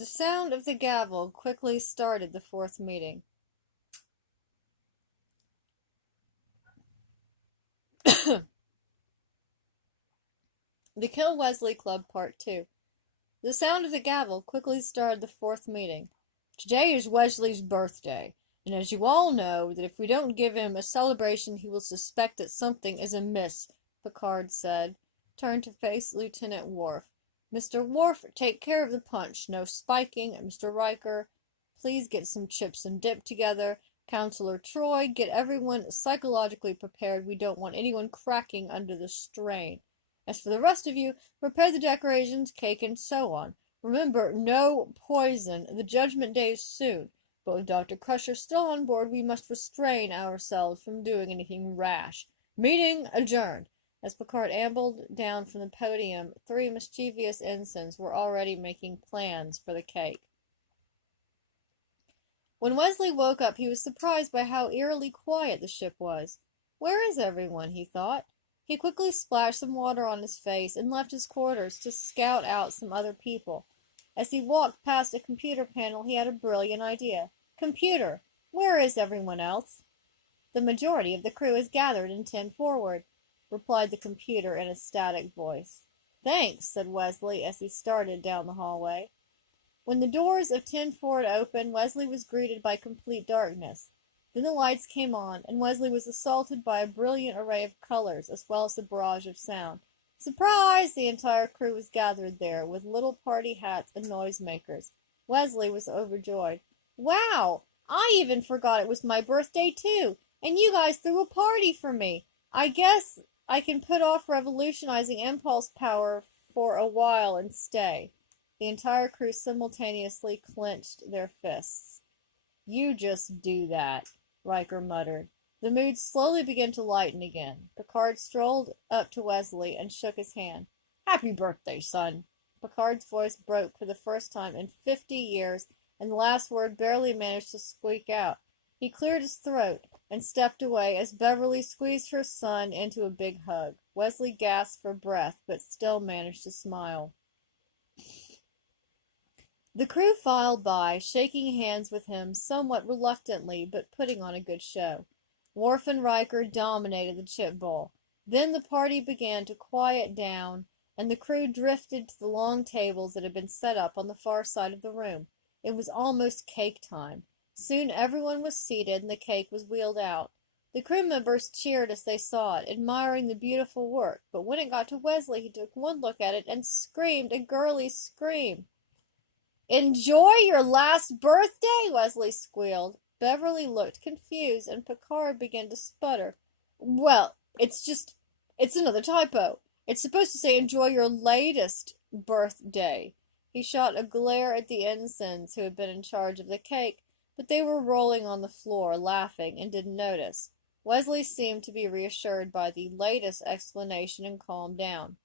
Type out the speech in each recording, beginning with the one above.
The sound of the gavel quickly started the fourth meeting. The Kill Wesley Club Part 2. The sound of the gavel quickly started the fourth meeting. Today is Wesley's birthday, and as you all know, that if we don't give him a celebration he will suspect that something is amiss, Picard said, turned to face Lieutenant Worf. Mr. Worf, take care of the punch. No spiking. Mr. Riker, please get some chips and dip together. Counselor Troy, get everyone psychologically prepared. We don't want anyone cracking under the strain. As for the rest of you, prepare the decorations, cake, and so on. Remember, no poison. The judgment day is soon. But with Dr. Crusher still on board, we must restrain ourselves from doing anything rash. Meeting adjourned. As Picard ambled down from the podium, three mischievous ensigns were already making plans for the cake. When Wesley woke up, he was surprised by how eerily quiet the ship was. Where is everyone? He thought. He quickly splashed some water on his face and left his quarters to scout out some other people. As he walked past a computer panel, he had a brilliant idea. Computer, where is everyone else? The majority of the crew is gathered in 10 forward, replied the computer in a static voice. Thanks, said Wesley as he started down the hallway. When the doors of 10 forward opened, Wesley was greeted by complete darkness. Then the lights came on, and Wesley was assaulted by a brilliant array of colors, as well as a barrage of sound. Surprise! The entire crew was gathered there, with little party hats and noisemakers. Wesley was overjoyed. Wow! I even forgot it was my birthday, too, and you guys threw a party for me. I guess I can put off revolutionizing impulse power for a while and stay. The entire crew simultaneously clenched their fists. You just do that, Riker muttered. The mood slowly began to lighten again. Picard strolled up to Wesley and shook his hand. Happy birthday, son. Picard's voice broke for the first time in 50 years, and the last word barely managed to squeak out. He cleared his throat and stepped away as Beverly squeezed her son into a big hug. Wesley gasped for breath, but still managed to smile. The crew filed by, shaking hands with him somewhat reluctantly, but putting on a good show. Worf and Riker dominated the chip bowl. Then the party began to quiet down, and the crew drifted to the long tables that had been set up on the far side of the room. It was almost cake time. Soon everyone was seated, and the cake was wheeled out. The crew members cheered as they saw it, admiring the beautiful work, but when it got to Wesley, he took one look at it and screamed a girly scream. Enjoy your last birthday, Wesley squealed. Beverly looked confused, and Picard began to sputter. Well, it's another typo. It's supposed to say enjoy your latest birthday. He shot a glare at the ensigns who had been in charge of the cake, but they were rolling on the floor, laughing, and didn't notice. Wesley seemed to be reassured by the latest explanation and calmed down.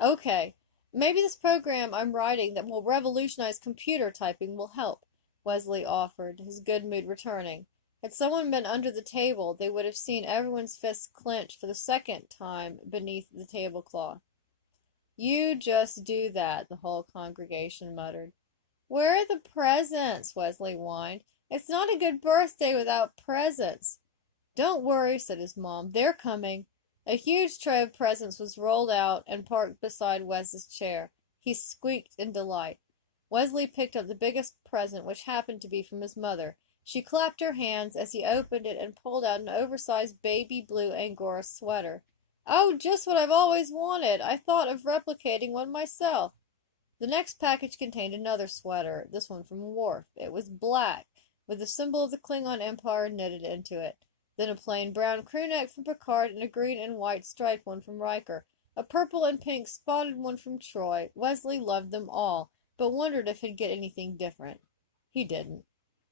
Okay. Maybe this program I'm writing that will revolutionize computer typing will help, Wesley offered, his good mood returning. Had someone been under the table, they would have seen everyone's fists clenched for the second time beneath the tablecloth. You just do that, the whole congregation muttered. Where are the presents? Wesley whined. It's not a good birthday without presents. Don't worry, said his mom. They're coming. A huge tray of presents was rolled out and parked beside Wes's chair. He squeaked in delight. Wesley picked up the biggest present, which happened to be from his mother. She clapped her hands as he opened it and pulled out an oversized baby blue Angora sweater. Oh, just what I've always wanted. I thought of replicating one myself. The next package contained another sweater, this one from Worf. It was black, with the symbol of the Klingon Empire knitted into it. Then a plain brown crewneck from Picard and a green and white striped one from Riker. A purple and pink spotted one from Troy. Wesley loved them all, but wondered if he'd get anything different. He didn't.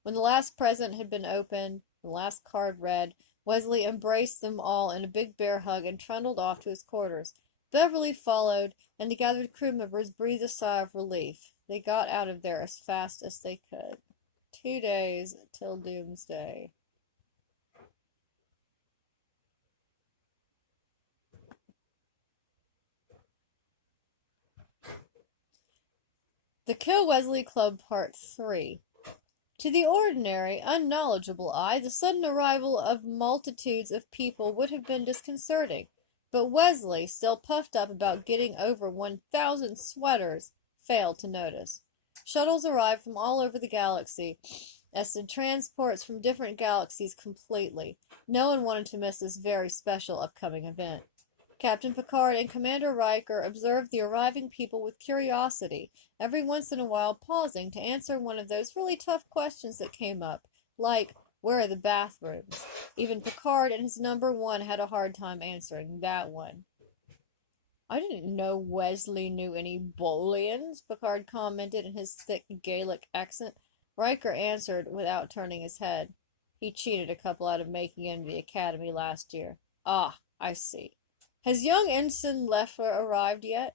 When the last present had been opened, the last card read, Wesley embraced them all in a big bear hug and trundled off to his quarters. Beverly followed, and the gathered crew members breathed a sigh of relief. They got out of there as fast as they could. 2 days till doomsday. The Kill Wesley Club Part 3. To the ordinary, unknowledgeable eye, the sudden arrival of multitudes of people would have been disconcerting, but Wesley, still puffed up about getting over 1,000 sweaters, failed to notice. Shuttles arrived from all over the galaxy, as did transports from different galaxies completely. No one wanted to miss this very special upcoming event. Captain Picard and Commander Riker observed the arriving people with curiosity, every once in a while pausing to answer one of those really tough questions that came up, like, where are the bathrooms? Even Picard and his number one had a hard time answering that one. I didn't know Wesley knew any Bolians, Picard commented in his thick Gaelic accent. Riker answered without turning his head. He cheated a couple out of making it into the academy last year. Ah, I see. Has young Ensign Leffer arrived yet?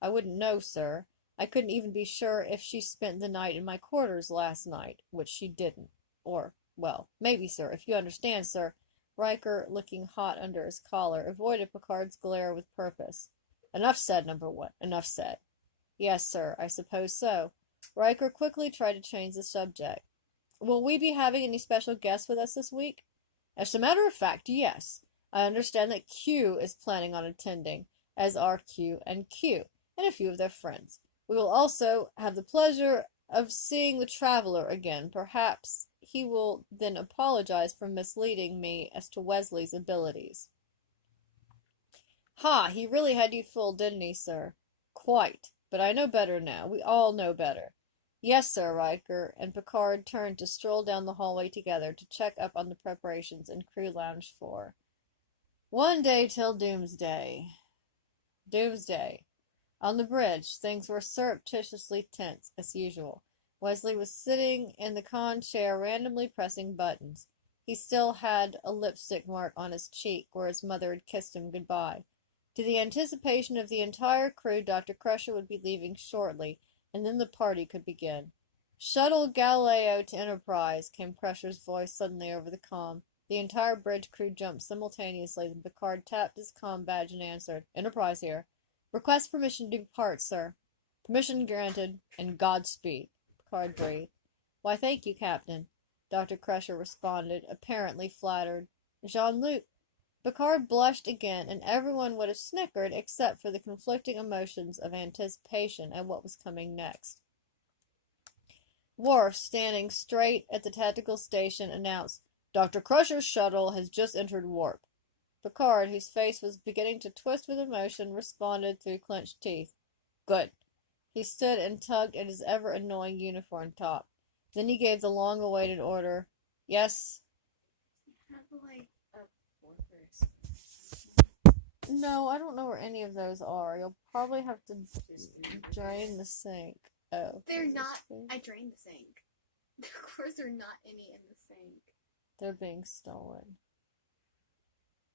I wouldn't know, sir. I couldn't even be sure if she spent the night in my quarters last night, which she didn't. Or, well, maybe, sir, if you understand, sir. Riker, looking hot under his collar, avoided Picard's glare with purpose. Enough said, number one. Enough said. Yes, sir, I suppose so. Riker quickly tried to change the subject. Will we be having any special guests with us this week? As a matter of fact, yes. I understand that Q is planning on attending, as are Q and Q, and a few of their friends. We will also have the pleasure of seeing the Traveler again. Perhaps he will then apologize for misleading me as to Wesley's abilities. Ha! He really had you fooled, didn't he, sir? Quite. But I know better now. We all know better. Yes, sir, Riker and Picard turned to stroll down the hallway together to check up on the preparations in Crew Lounge 4. One day till Doomsday. Doomsday. On the bridge, things were surreptitiously tense, as usual. Wesley was sitting in the con chair, randomly pressing buttons. He still had a lipstick mark on his cheek where his mother had kissed him goodbye. To the anticipation of the entire crew, Dr. Crusher would be leaving shortly, and then the party could begin. Shuttle Galileo to Enterprise, came Crusher's voice suddenly over the comm. The entire bridge crew jumped simultaneously, then Picard tapped his comm badge and answered, Enterprise here. Request permission to depart, sir. Permission granted, and Godspeed, Picard breathed. Why, thank you, Captain, Dr. Crusher responded, apparently flattered. Jean-Luc. Picard blushed again, and everyone would have snickered except for the conflicting emotions of anticipation at what was coming next. Worf, standing straight at the tactical station, announced, Dr. Crusher's shuttle has just entered warp. Picard, whose face was beginning to twist with emotion, responded through clenched teeth. Good. He stood and tugged at his ever-annoying uniform top. Then he gave the long-awaited order. Yes? No, I don't know where any of those are. You'll probably have to drain the sink. Oh. They're not. I drained the sink. Of course, there are not any in the sink. They're being stolen.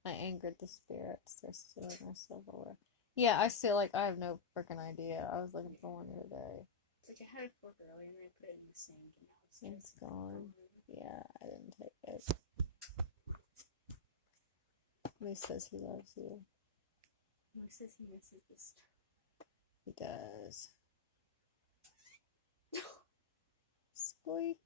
I angered the spirits. They're stealing our silverware. Yeah, I see. Like, I have no freaking idea. I was looking for one the other day. It's like I had a fork earlier and I put it in the sink and now It's gone. Yeah, I didn't take it. Moose says he loves you. Moose says he misses this stuff. He does. Squeak.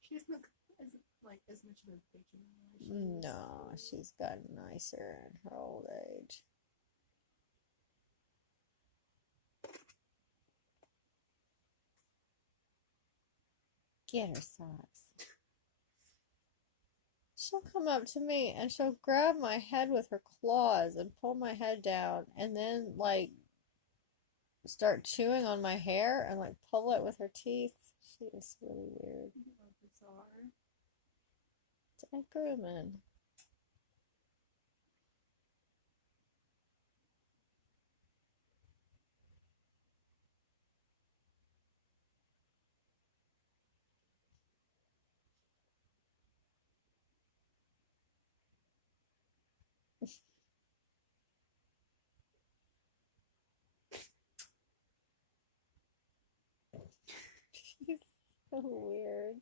She doesn't look as much of a bitch. No, she's gotten nicer in her old age. Get her socks. She'll come up to me and she'll grab my head with her claws and pull my head down and then, like, start chewing on my hair and, like, pull it with her teeth. She is really weird. Bizarre. It's Ed Grumman. She's So weird.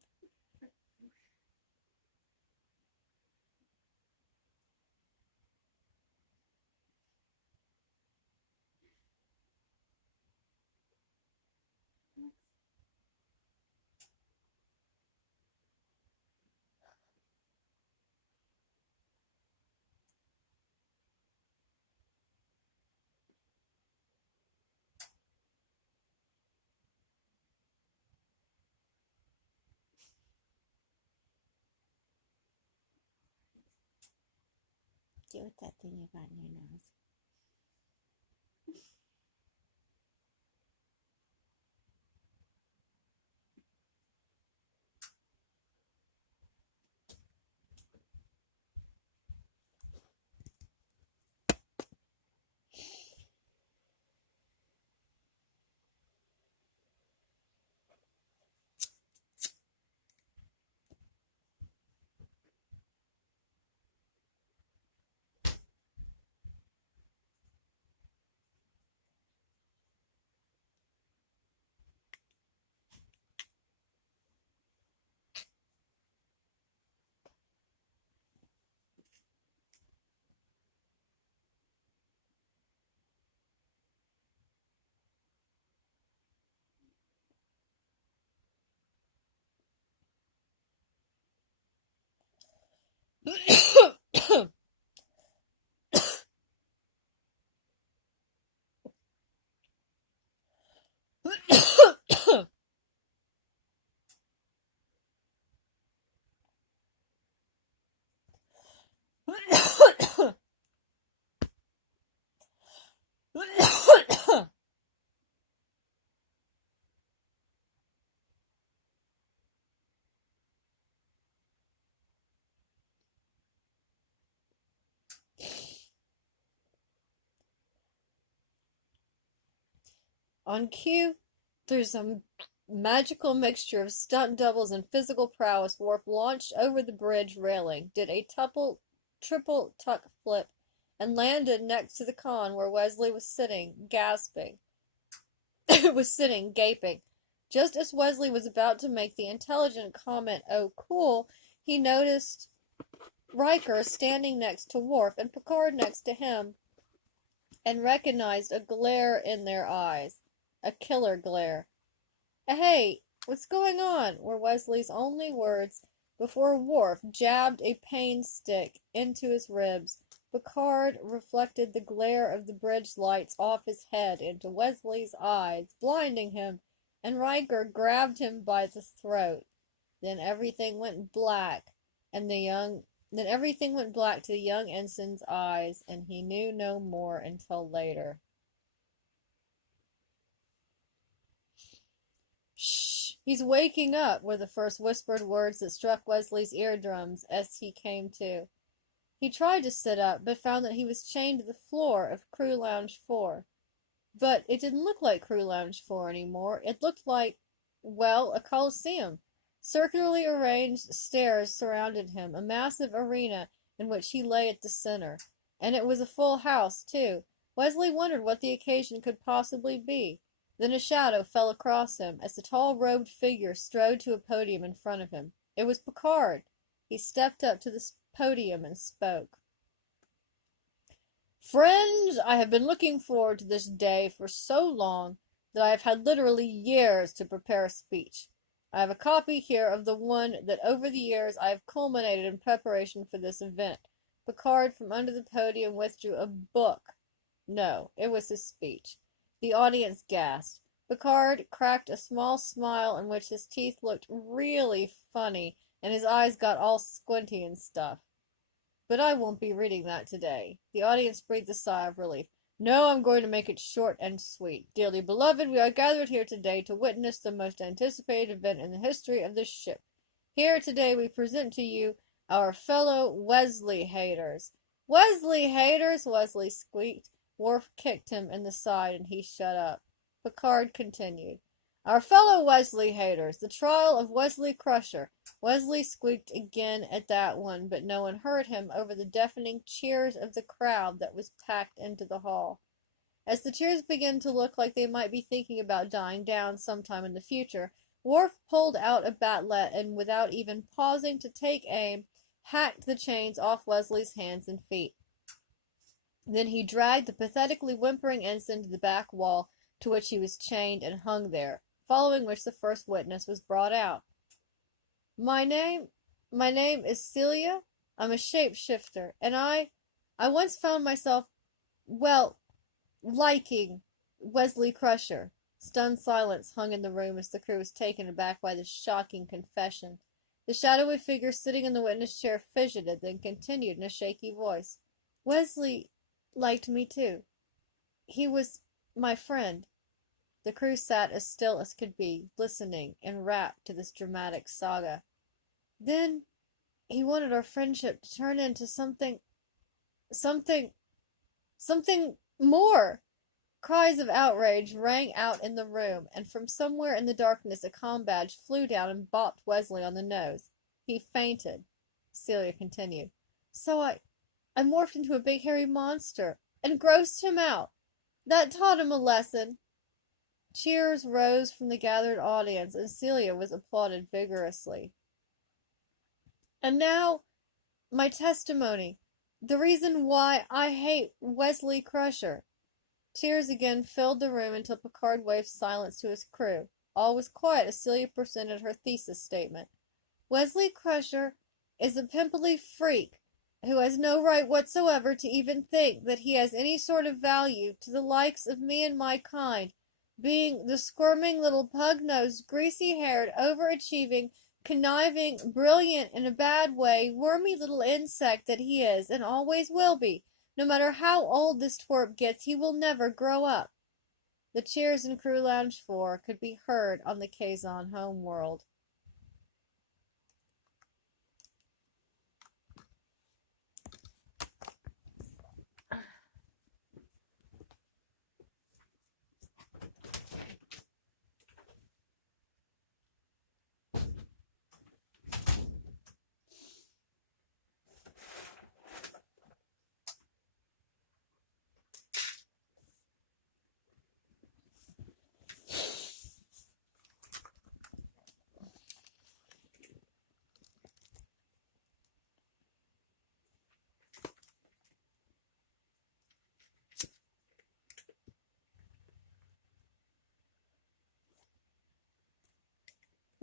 Do with that thing you got in your nose. On cue, there's a magical mixture of stunt doubles and physical prowess. Worf launched over the bridge railing, did a triple tuck flip, and landed next to the con where Wesley was sitting, gasping. was sitting, gaping. Just as Wesley was about to make the intelligent comment, "Oh, cool," he noticed Riker standing next to Worf and Picard next to him, and recognized a glare in their eyes. A killer glare. "Hey, what's going on?" were Wesley's only words before Worf jabbed a pain stick into his ribs. Picard reflected the glare of the bridge lights off his head into Wesley's eyes, blinding him, and Riker grabbed him by the throat. Then everything went black, and then everything went black to the young ensign's eyes, and he knew no more until later. "Shh! He's waking up," were the first whispered words that struck Wesley's eardrums as he came to. He tried to sit up, but found that he was chained to the floor of Crew Lounge 4. But it didn't look like Crew Lounge 4 anymore. It looked like, well, a coliseum. Circularly arranged stairs surrounded him, a massive arena in which he lay at the center. And it was a full house, too. Wesley wondered what the occasion could possibly be. Then a shadow fell across him as the tall robed figure strode to a podium in front of him. It was Picard. He stepped up to the podium and spoke. "Friends, I have been looking forward to this day for so long that I have had literally years to prepare a speech. I have a copy here of the one that over the years I have culminated in preparation for this event." Picard from under the podium withdrew a book. No, it was his speech. The audience gasped. Picard cracked a small smile in which his teeth looked really funny and his eyes got all squinty and stuff. "But I won't be reading that today." The audience breathed a sigh of relief. "No, I'm going to make it short and sweet. Dearly beloved, we are gathered here today to witness the most anticipated event in the history of this ship. Here today we present to you our fellow Wesley haters." "Wesley haters!" Wesley squeaked. Worf kicked him in the side and he shut up. Picard continued. "Our fellow Wesley haters, the trial of Wesley Crusher." Wesley squeaked again at that one, but no one heard him over the deafening cheers of the crowd that was packed into the hall. As the cheers began to look like they might be thinking about dying down sometime in the future, Worf pulled out a bat'let and, without even pausing to take aim, hacked the chains off Wesley's hands and feet. Then he dragged the pathetically whimpering ensign to the back wall to which he was chained and hung there, following which the first witness was brought out. My name is Celia. I'm a shapeshifter, and I once found myself, well, liking Wesley Crusher. Stunned silence hung in the room as the crew was taken aback by this shocking confession. The shadowy figure sitting in the witness chair fidgeted, then continued in a shaky voice. Wesley liked me too. He was my friend. The crew sat as still as could be, listening, enrapt to this dramatic saga. Then he wanted our friendship to turn into something more. Cries of outrage rang out in the room, and from somewhere in the darkness a comm badge flew down and bopped Wesley on the nose. He fainted. Celia continued. So I morphed into a big hairy monster and grossed him out. That taught him a lesson. Cheers rose from the gathered audience, and Celia was applauded vigorously. And now, my testimony. The reason why I hate Wesley Crusher. Tears again filled the room until Picard waved silence to his crew. All was quiet as Celia presented her thesis statement. Wesley Crusher is a pimply freak who has no right whatsoever to even think that he has any sort of value to the likes of me and my kind, being the squirming little pug-nosed, greasy-haired, overachieving, conniving, brilliant in a bad way, wormy little insect that he is and always will be. No matter how old this twerp gets, he will never grow up. The cheers in Crew Lounge 4 could be heard on the Kazon homeworld.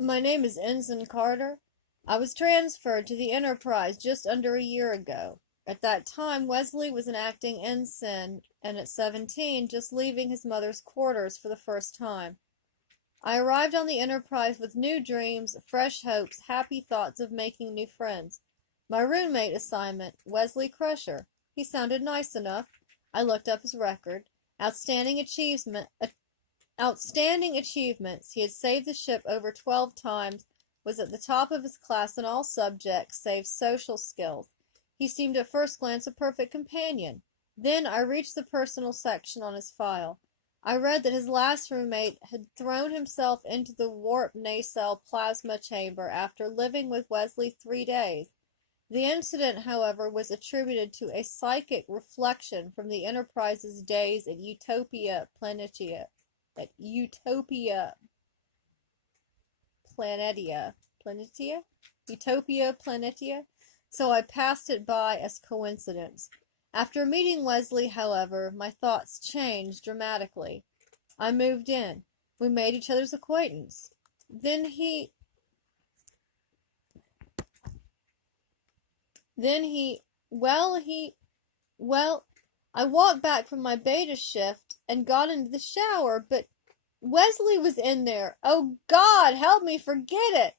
My name is Ensign Carter. I was transferred to the Enterprise just under a year ago. At that time, Wesley was an acting ensign, and at 17, just leaving his mother's quarters for the first time. I arrived on the Enterprise with new dreams, fresh hopes, happy thoughts of making new friends. My roommate assignment, Wesley Crusher. He sounded nice enough. I looked up his record. Outstanding achievements. He had saved the ship over 12 times, was at the top of his class in all subjects save social skills. He seemed at first glance a perfect companion. Then I reached the personal section on his file. I read that his last roommate had thrown himself into the warp nacelle plasma chamber after living with Wesley 3 days. The incident, however, was attributed to a psychic reflection from the Enterprise's days at Utopia Planitia. Utopia Planitia, so I passed it by as coincidence. After meeting Wesley, however, my thoughts changed dramatically. I moved in. We made each other's acquaintance. I walked back from my beta shift and got into the shower, but Wesley was in there. Oh, God, help me forget it!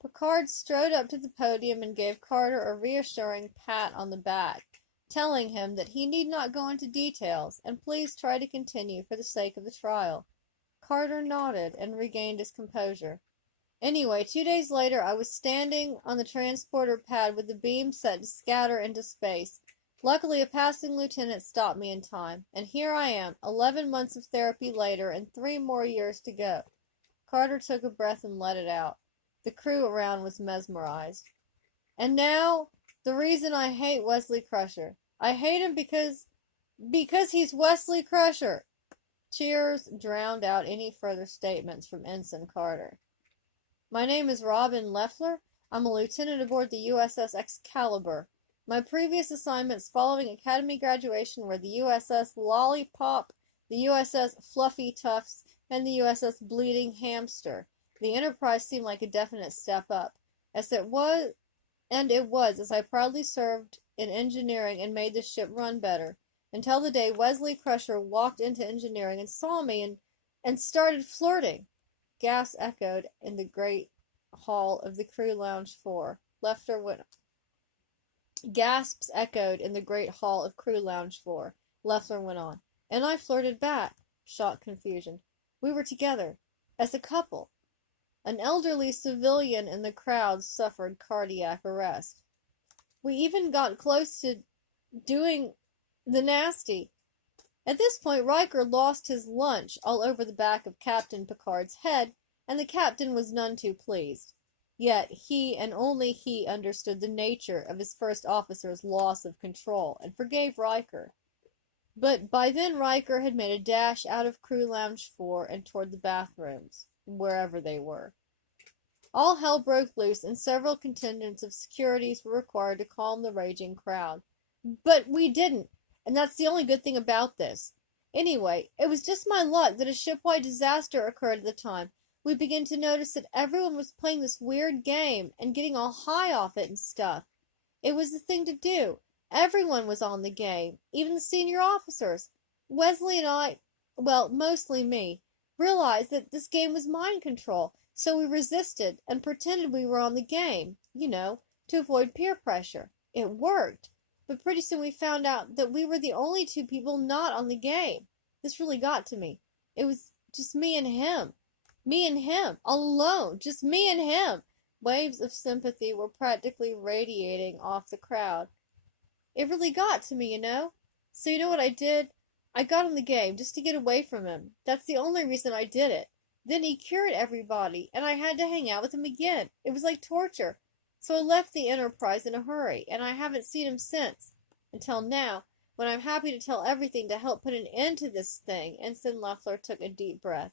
Picard strode up to the podium and gave Carter a reassuring pat on the back, telling him that he need not go into details, and please try to continue for the sake of the trial. Carter nodded and regained his composure. Anyway, 2 days later, I was standing on the transporter pad with the beam set to scatter into space. Luckily, a passing lieutenant stopped me in time, and here I am, 11 months of therapy later, and 3 more years to go. Carter took a breath and let it out. The crew around was mesmerized. And now, the reason I hate Wesley Crusher. I hate him because he's Wesley Crusher. Cheers drowned out any further statements from Ensign Carter. My name is Robin Leffler. I'm a lieutenant aboard the USS Excalibur. My previous assignments following Academy graduation were the USS Lollipop, the USS Fluffy Tufts, and the USS Bleeding Hamster. The Enterprise seemed like a definite step up, as it was, as I proudly served in engineering and made the ship run better, until the day Wesley Crusher walked into engineering and saw me and started flirting. Gasps echoed in the great hall of the crew lounge 4. Gasps echoed in the great hall of crew lounge 4. Leffler went on. And I flirted back. Shocked confusion. We were together. As a couple. An elderly civilian in the crowd suffered cardiac arrest. We even got close to doing the nasty. At this point, Riker lost his lunch all over the back of Captain Picard's head, and the captain was none too pleased. Yet he and only he understood the nature of his first officer's loss of control and forgave Riker. But by then Riker had made a dash out of Crew Lounge 4 and toward the bathrooms, wherever they were. All hell broke loose and several contingents of securities were required to calm the raging crowd. But we didn't, and that's the only good thing about this. Anyway, it was just my luck that a shipwide disaster occurred at the time. We began to notice that everyone was playing this weird game and getting all high off it and stuff. It was the thing to do. Everyone was on the game, even the senior officers. Wesley and I, well, mostly me, realized that this game was mind control, so we resisted and pretended we were on the game, to avoid peer pressure. It worked, but pretty soon we found out that we were the only two people not on the game. This really got to me. It was just me and him. Me and him, all alone, just me and him. Waves of sympathy were practically radiating off the crowd. It really got to me, So you know what I did? I got on the game just to get away from him. That's the only reason I did it. Then he cured everybody, and I had to hang out with him again. It was like torture. So I left the Enterprise in a hurry, and I haven't seen him since. Until now, when I'm happy to tell everything to help put an end to this thing. Ensign Leffler took a deep breath.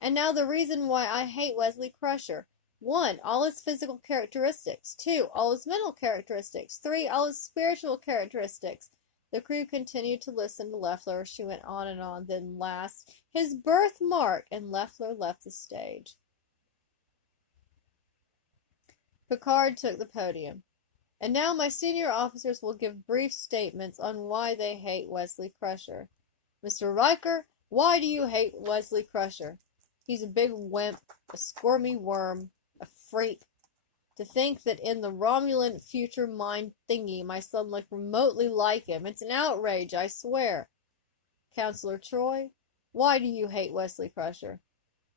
And now the reason why I hate Wesley Crusher. 1. All his physical characteristics. 2. All his mental characteristics. 3. All his spiritual characteristics. The crew continued to listen to Leffler as she went on and on. Then last, his birthmark, and Leffler left the stage. Picard took the podium. And now my senior officers will give brief statements on why they hate Wesley Crusher. Mr. Riker, why do you hate Wesley Crusher? He's a big wimp, a squirmy worm, a freak. To think that in the Romulan future mind thingy my son looked remotely like him. It's an outrage, I swear. Counselor Troy, why do you hate Wesley Crusher?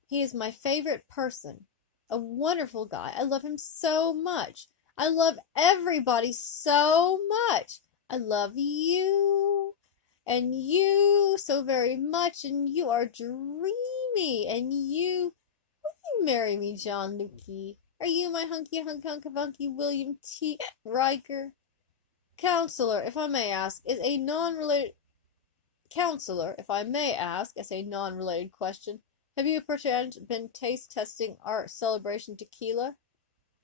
He is my favorite person. A wonderful guy. I love him so much. I love everybody so much. I love you. And you so very much. And you are dreamy. And will you marry me, Jean-Luc? Are you my hunky William T. Riker? Counselor, if I may ask, as a non-related question, have you perchance been taste testing our celebration tequila?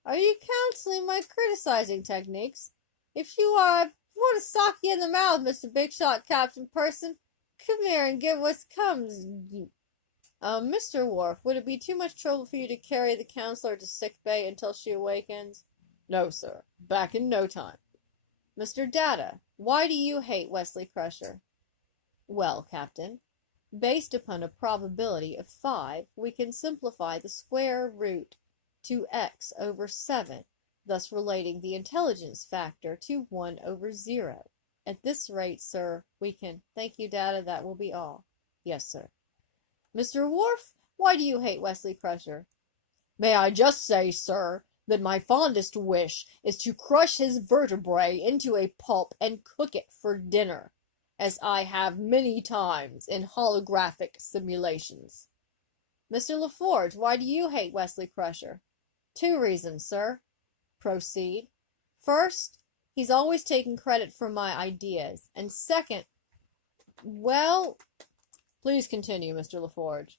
Are you counseling my criticizing techniques? If you are, I want to sock you in the mouth, Mr. Big Shot Captain Person. Come here and get what comes. Mr. Worf, would it be too much trouble for you to carry the counselor to sick bay until she awakens? No, sir. Back in no time. Mr. Data, why do you hate Wesley Crusher? Well, Captain, based upon a probability of 5, we can simplify the square root to x over 7, thus relating the intelligence factor to 1 over 0. At this rate, sir, we can... Thank you, Data, that will be all. Yes, sir. Mr. Worf, why do you hate Wesley Crusher? May I just say, sir, that my fondest wish is to crush his vertebrae into a pulp and cook it for dinner, as I have many times in holographic simulations. Mr. LaForge, why do you hate Wesley Crusher? 2 reasons, sir. Proceed. First, he's always taking credit for my ideas, and second, well... Please continue, Mr. LaForge.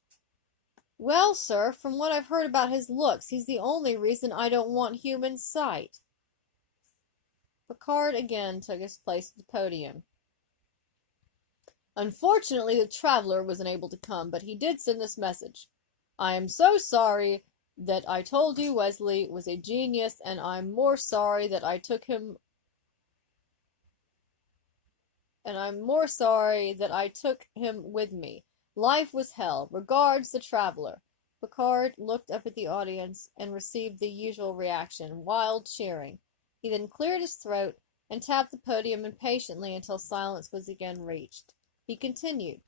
Well, sir, from what I've heard about his looks, he's the only reason I don't want human sight. Picard again took his place at the podium. Unfortunately, the traveler wasn't able to come, but he did send this message. I am so sorry that I told you Wesley was a genius, and I'm more sorry that I took him with me. Life was hell. Regards, the traveler. Picard looked up at the audience and received the usual reaction, wild cheering. He then cleared his throat and tapped the podium impatiently until silence was again reached. He continued,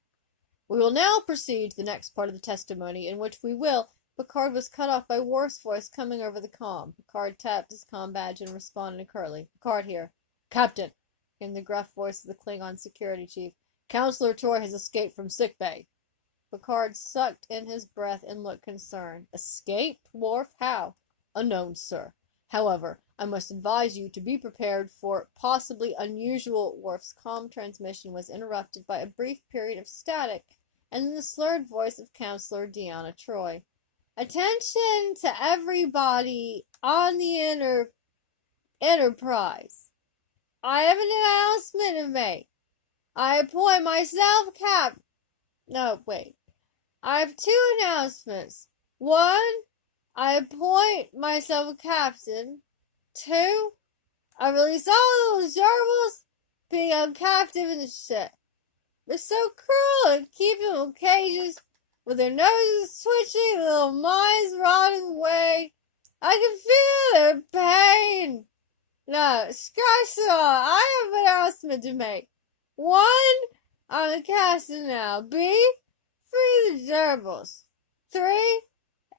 We will now proceed to the next part of the testimony, in which we will. Picard was cut off by Worf's voice coming over the comm. Picard tapped his comm badge and responded curtly. Picard here. Captain, came the gruff voice of the Klingon security chief. Counselor Troi has escaped from sickbay. Picard sucked in his breath and looked concerned. Escaped? Worf? How? Unknown, sir. However, I must advise you to be prepared for possibly unusual. Worf's comm transmission was interrupted by a brief period of static, and then the slurred voice of Counselor Deanna Troi. Attention to everybody on the Enterprise. I have an announcement to make. I appoint myself I have two announcements. One, I appoint myself captain. Two, I release all those gerbils become captive in the ship. They're so cruel and keep them in cages with their noses twitching, little minds rotting away. I can feel their pain. No, scratch it all. I have an announcement to make. One, I'm the captain now. B, free the gerbils. 3,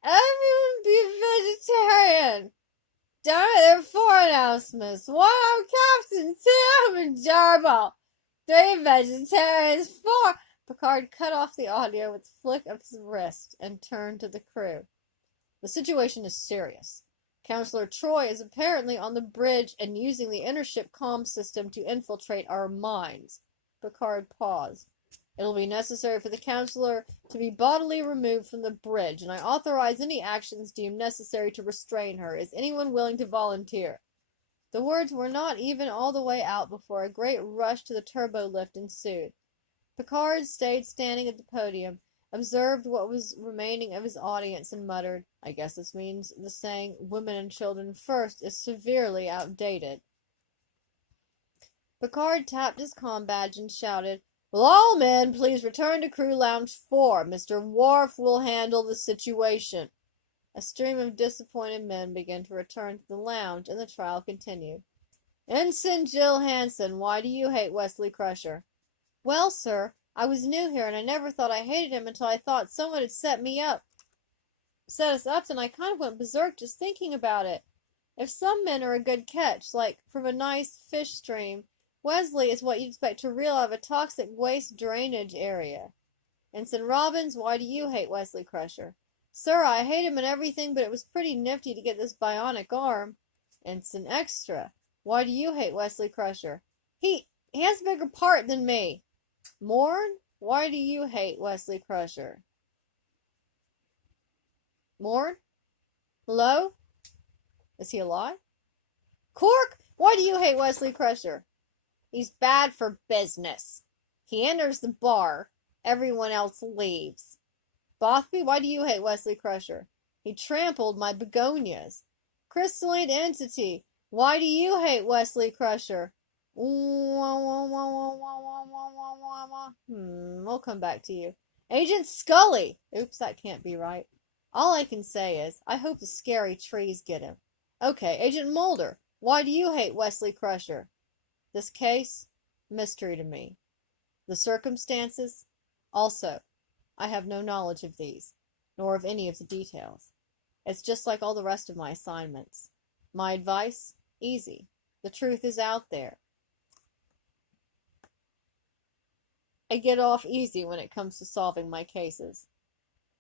everyone be vegetarian. Darn it, there are 4 announcements. 1, I'm captain. 2, I'm a gerbil. 3, vegetarians. 4. Picard cut off the audio with a flick of his wrist and turned to the crew. The situation is serious. Counselor Troi is apparently on the bridge and using the intership comm system to infiltrate our minds. Picard paused. It will be necessary for the counselor to be bodily removed from the bridge, and I authorize any actions deemed necessary to restrain her. Is anyone willing to volunteer? The words were not even all the way out before a great rush to the turbo lift ensued. Picard stayed standing at the podium, observed what was remaining of his audience, and muttered, I guess this means the saying, women and children first, is severely outdated. Picard tapped his comm badge and shouted, Will all men please return to Crew Lounge 4? Mr. Worf will handle the situation. A stream of disappointed men began to return to the lounge, and the trial continued. Ensign Jill Hansen, why do you hate Wesley Crusher? Well, sir, I was new here, and I never thought I hated him until I thought someone had set us up, and I kind of went berserk just thinking about it. If some men are a good catch, like from a nice fish stream, Wesley is what you'd expect to reel out of a toxic waste drainage area. Ensign Robbins, why do you hate Wesley Crusher? Sir, I hate him and everything, but it was pretty nifty to get this bionic arm. Ensign Extra, why do you hate Wesley Crusher? He has a bigger part than me. Morn, why do you hate Wesley Crusher? Morn? Hello? Is he alive? Quark, why do you hate Wesley Crusher? He's bad for business. He enters the bar. Everyone else leaves. Bothby, why do you hate Wesley Crusher? He trampled my begonias. Crystalline Entity, why do you hate Wesley Crusher? We'll come back to you. Agent Scully! Oops, that can't be right. All I can say is, I hope the scary trees get him. Okay, Agent Mulder, why do you hate Wesley Crusher? This case, mystery to me. The circumstances, also, I have no knowledge of these, nor of any of the details. It's just like all the rest of my assignments. My advice, easy. The truth is out there. I get off easy when it comes to solving my cases.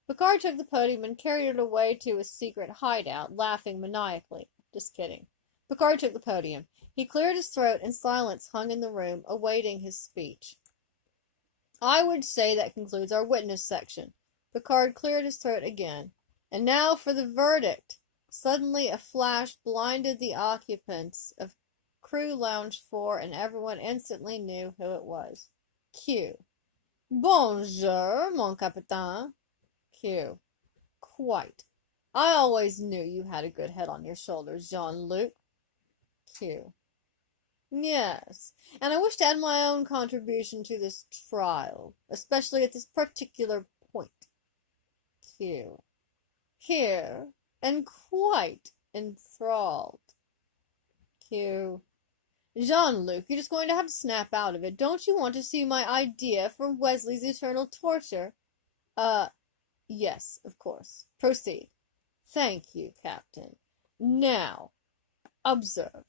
Picard took the podium and carried it away to his secret hideout, laughing maniacally. Just kidding. Picard took the podium. He cleared his throat, and silence hung in the room, awaiting his speech. I would say that concludes our witness section. Picard cleared his throat again. And now for the verdict. Suddenly a flash blinded the occupants of Crew Lounge 4 and everyone instantly knew who it was. Q. Bonjour, mon capitaine. Q. Quite. I always knew you had a good head on your shoulders, Jean-Luc. Q. Yes, and I wish to add my own contribution to this trial, especially at this particular point. Q. Here, and quite enthralled. Q. Jean-Luc, you're just going to have to snap out of it. Don't you want to see my idea for Wesley's eternal torture? Yes, of course. Proceed. Thank you, Captain. Now, observe.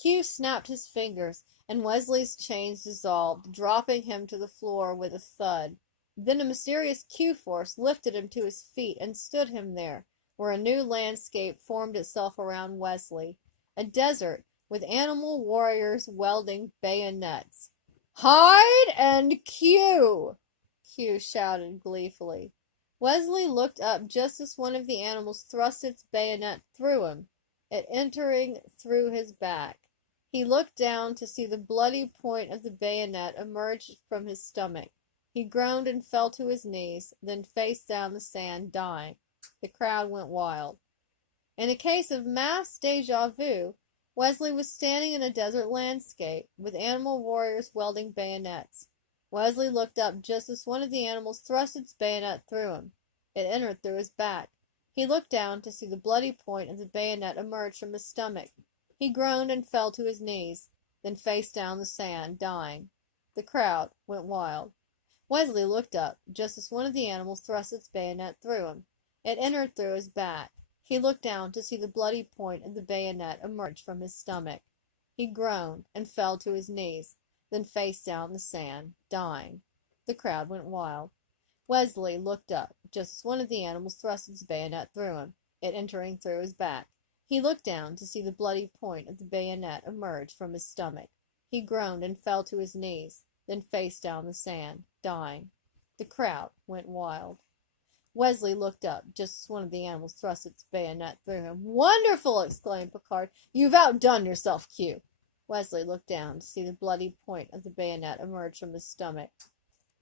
Q snapped his fingers, and Wesley's chains dissolved, dropping him to the floor with a thud. Then a mysterious Q-force lifted him to his feet and stood him there, where a new landscape formed itself around Wesley. A desert, with animal warriors wielding bayonets. Hide and Q! Q shouted gleefully. Wesley looked up just as one of the animals thrust its bayonet through him, it entering through his back. He looked down to see the bloody point of the bayonet emerge from his stomach. He groaned and fell to his knees, then face down the sand, dying. The crowd went wild. In a case of mass déjà vu, Wesley was standing in a desert landscape, with animal warriors wielding bayonets. Wesley looked up just as one of the animals thrust its bayonet through him. It entered through his back. He looked down to see the bloody point of the bayonet emerge from his stomach. He groaned and fell to his knees, then face down the sand, dying. The crowd went wild. Wesley looked up just as one of the animals thrust its bayonet through him. It entered through his back. He looked down to see the bloody point of the bayonet emerge from his stomach. He groaned and fell to his knees, then face down the sand, dying. The crowd went wild. Wesley looked up just as one of the animals thrust its bayonet through him, it entering through his back. He looked down to see the bloody point of the bayonet emerge from his stomach. He groaned and fell to his knees, then face down the sand, dying. The crowd went wild. Wesley looked up just as one of the animals thrust its bayonet through him. Wonderful! Exclaimed Picard. You've outdone yourself, Q. Wesley looked down to see the bloody point of the bayonet emerge from his stomach.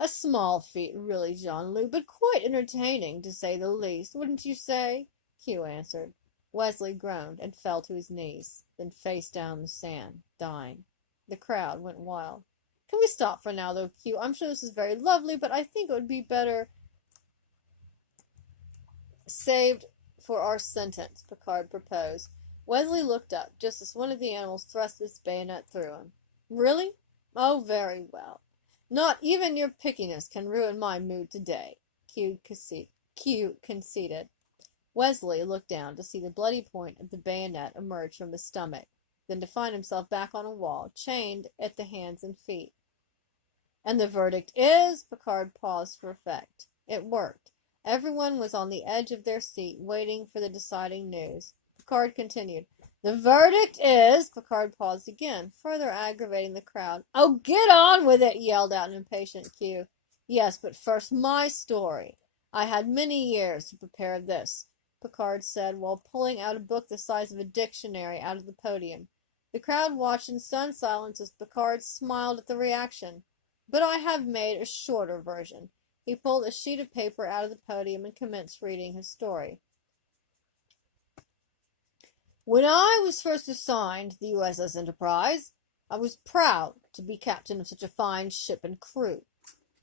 A small feat, really, Jean-Luc, but quite entertaining, to say the least, wouldn't you say? Q answered. Wesley groaned and fell to his knees, then face down the sand, dying. The crowd went wild. Can we stop for now, though, Q? I'm sure this is very lovely, but I think it would be better saved for our sentence, Picard proposed. Wesley looked up, just as one of the animals thrust its bayonet through him. Really? Oh, very well. Not even your pickiness can ruin my mood today, Q conceded. Wesley looked down to see the bloody point of the bayonet emerge from his stomach, then to find himself back on a wall, chained at the hands and feet. And the verdict is? Picard paused for effect. It worked. Everyone was on the edge of their seat, waiting for the deciding news. Picard continued. The verdict is... Picard paused again, further aggravating the crowd. Oh, get on with it, yelled out an impatient Q. Yes, but first my story. I had many years to prepare this, Picard said, while pulling out a book the size of a dictionary out of the podium. The crowd watched in stunned silence as Picard smiled at the reaction. But I have made a shorter version. He pulled a sheet of paper out of the podium and commenced reading his story. When I was first assigned to the USS Enterprise, I was proud to be captain of such a fine ship and crew.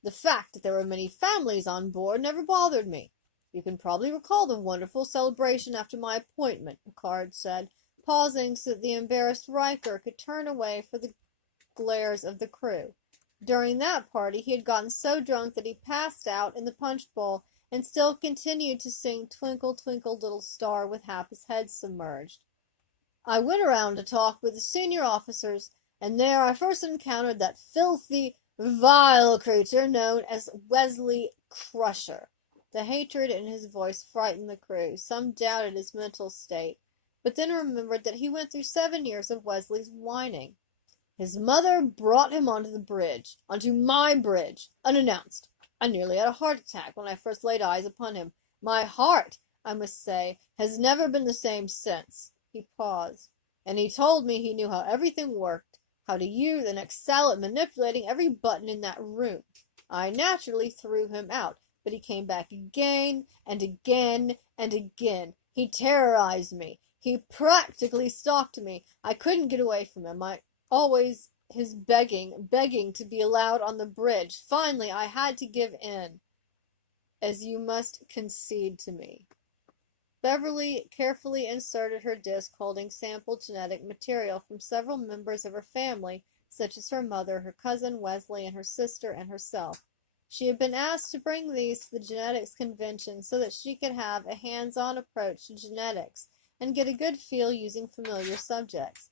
The fact that there were many families on board never bothered me. You can probably recall the wonderful celebration after my appointment, Picard said, pausing so that the embarrassed Riker could turn away for the glares of the crew. During that party, he had gotten so drunk that he passed out in the punch bowl and still continued to sing Twinkle, Twinkle, Little Star with half his head submerged. I went around to talk with the senior officers, and there I first encountered that filthy, vile creature known as Wesley Crusher. The hatred in his voice frightened the crew. Some doubted his mental state, but then remembered that he went through 7 years of Wesley's whining. His mother brought him onto the bridge, onto my bridge, unannounced. I nearly had a heart attack when I first laid eyes upon him. My heart, I must say, has never been the same since." He paused. "And he told me he knew how everything worked, how to use and excel at manipulating every button in that room. I naturally threw him out, but he came back again and again and again. He terrorized me. He practically stalked me. I couldn't get away from him. I always his begging to be allowed on the bridge. Finally, I had to give in, as you must concede to me." Beverly carefully inserted her disc holding sample genetic material from several members of her family, such as her mother, her cousin Wesley, and her sister and herself. She had been asked to bring these to the genetics convention so that she could have a hands-on approach to genetics and get a good feel using familiar subjects.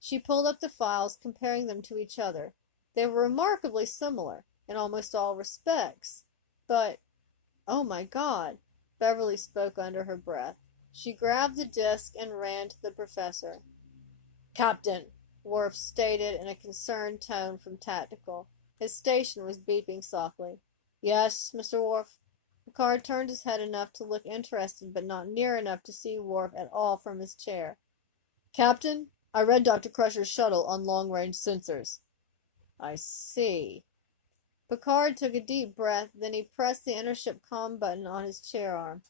She pulled up the files, comparing them to each other. They were remarkably similar in almost all respects. But, oh my God, Beverly spoke under her breath. She grabbed the disc and ran to the professor. "Captain," Worf stated in a concerned tone from Tactical. His station was beeping softly. "Yes, Mr. Worf?" Picard turned his head enough to look interested, but not near enough to see Worf at all from his chair. "Captain, I read Dr. Crusher's shuttle on long-range sensors." "I see." Picard took a deep breath, then he pressed the intership comm button on his chair arm.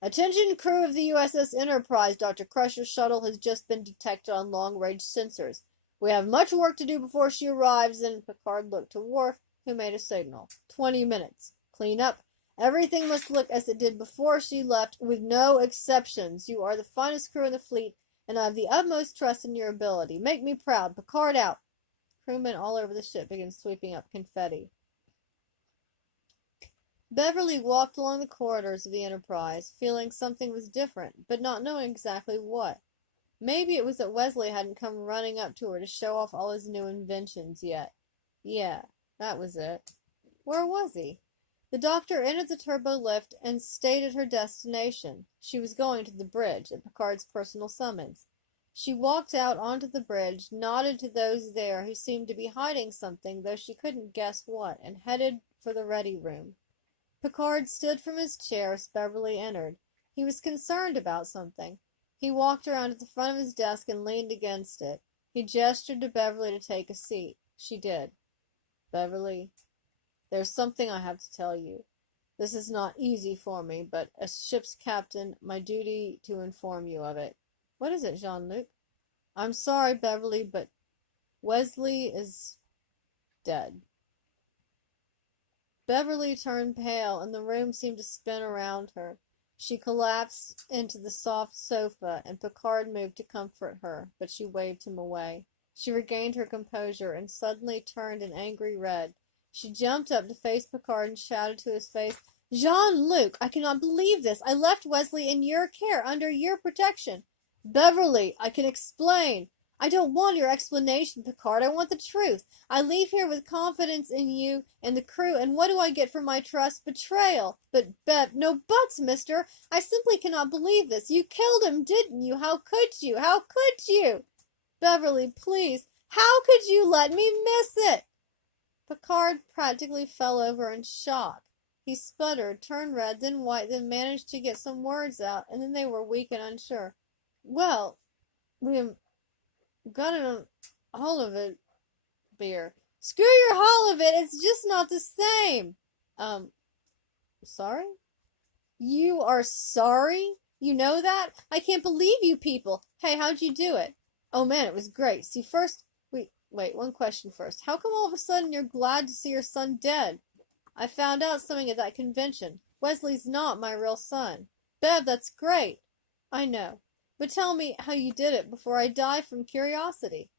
"Attention crew of the USS Enterprise, Dr. Crusher's shuttle has just been detected on long-range sensors. We have much work to do before she arrives," and Picard looked to Worf, who made a signal. 20 minutes. Clean up. Everything must look as it did before she left, with no exceptions. You are the finest crew in the fleet, and I have the utmost trust in your ability. Make me proud. Picard out." Crewmen all over the ship began sweeping up confetti. Beverly walked along the corridors of the Enterprise, feeling something was different, but not knowing exactly what. Maybe it was that Wesley hadn't come running up to her to show off all his new inventions yet. Yeah, that was it. Where was he? The doctor entered the turbo lift and stated her destination. She was going to the bridge, at Picard's personal summons. She walked out onto the bridge, nodded to those there who seemed to be hiding something, though she couldn't guess what, and headed for the ready room. Picard stood from his chair as Beverly entered. He was concerned about something. He walked around to the front of his desk and leaned against it. He gestured to Beverly to take a seat. She did. "Beverly, there's something I have to tell you. This is not easy for me, but as ship's captain, my duty to inform you of it." "What is it, Jean-Luc?" "I'm sorry, Beverly, but Wesley is dead." Beverly turned pale, and the room seemed to spin around her. She collapsed into the soft sofa, and Picard moved to comfort her, but she waved him away. She regained her composure and suddenly turned an angry red. She jumped up to face Picard and shouted to his face, "Jean-Luc, I cannot believe this. I left Wesley in your care, under your protection." "Beverly, I can explain." "I don't want your explanation, Picard. I want the truth. I leave here with confidence in you and the crew, and what do I get for my trust? Betrayal." "But, Bev, no buts, mister. I simply cannot believe this. You killed him, didn't you? How could you? How could you?" "Beverly, please. How could you let me miss it?" Picard practically fell over in shock. He sputtered, turned red, then white, then managed to get some words out, and then they were weak and unsure. "Well, we got it all of it, beer." "Screw your all of it, it's just not the same." Sorry?" "You are sorry? You know that? I can't believe you people. Hey, how'd you do it?" "Oh man, it was great. See, first, wait, one question first. How come all of a sudden you're glad to see your son dead?" "I found out something at that convention. Wesley's not my real son." "Bev, that's great." "I know. But tell me how you did it before I die from curiosity."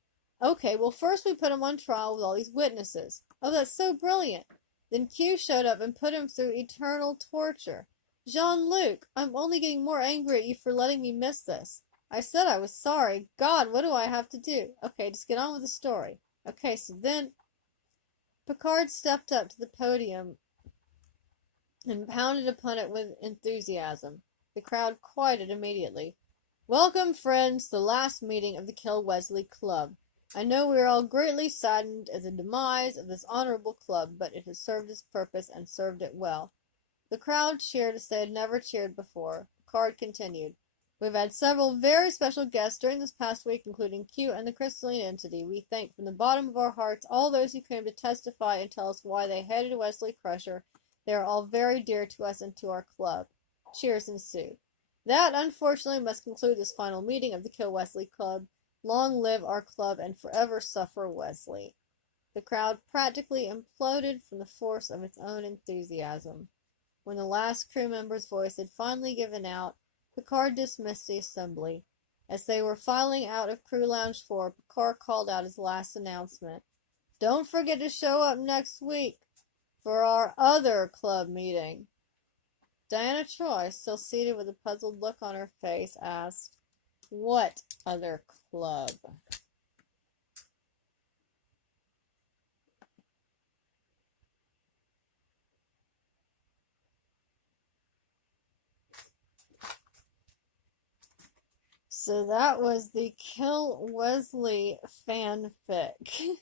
"Okay, well first we put him on trial with all these witnesses." "Oh, that's so brilliant." "Then Q showed up and put him through eternal torture." "Jean-Luc, I'm only getting more angry at you for letting me miss this." "I said I was sorry. God, what do I have to do?" "Okay, just get on with the story." "Okay, so then..." Picard stepped up to the podium and pounded upon it with enthusiasm. The crowd quieted immediately. "Welcome, friends, to the last meeting of the Kill Wesley Club. I know we are all greatly saddened at the demise of this honorable club, but it has served its purpose and served it well." The crowd cheered as they had never cheered before. Picard continued, "We've had several very special guests during this past week, including Q and the Crystalline Entity. We thank from the bottom of our hearts all those who came to testify and tell us why they hated Wesley Crusher. They are all very dear to us and to our club." Cheers ensued. "That, unfortunately, must conclude this final meeting of the Kill Wesley Club. Long live our club and forever suffer Wesley." The crowd practically imploded from the force of its own enthusiasm. When the last crew member's voice had finally given out, Picard dismissed the assembly. As they were filing out of Crew Lounge 4, Picard called out his last announcement. "Don't forget to show up next week for our other club meeting." Diana Troy, still seated with a puzzled look on her face, asked, "What other club?" So that was the Kill Wesley fanfic.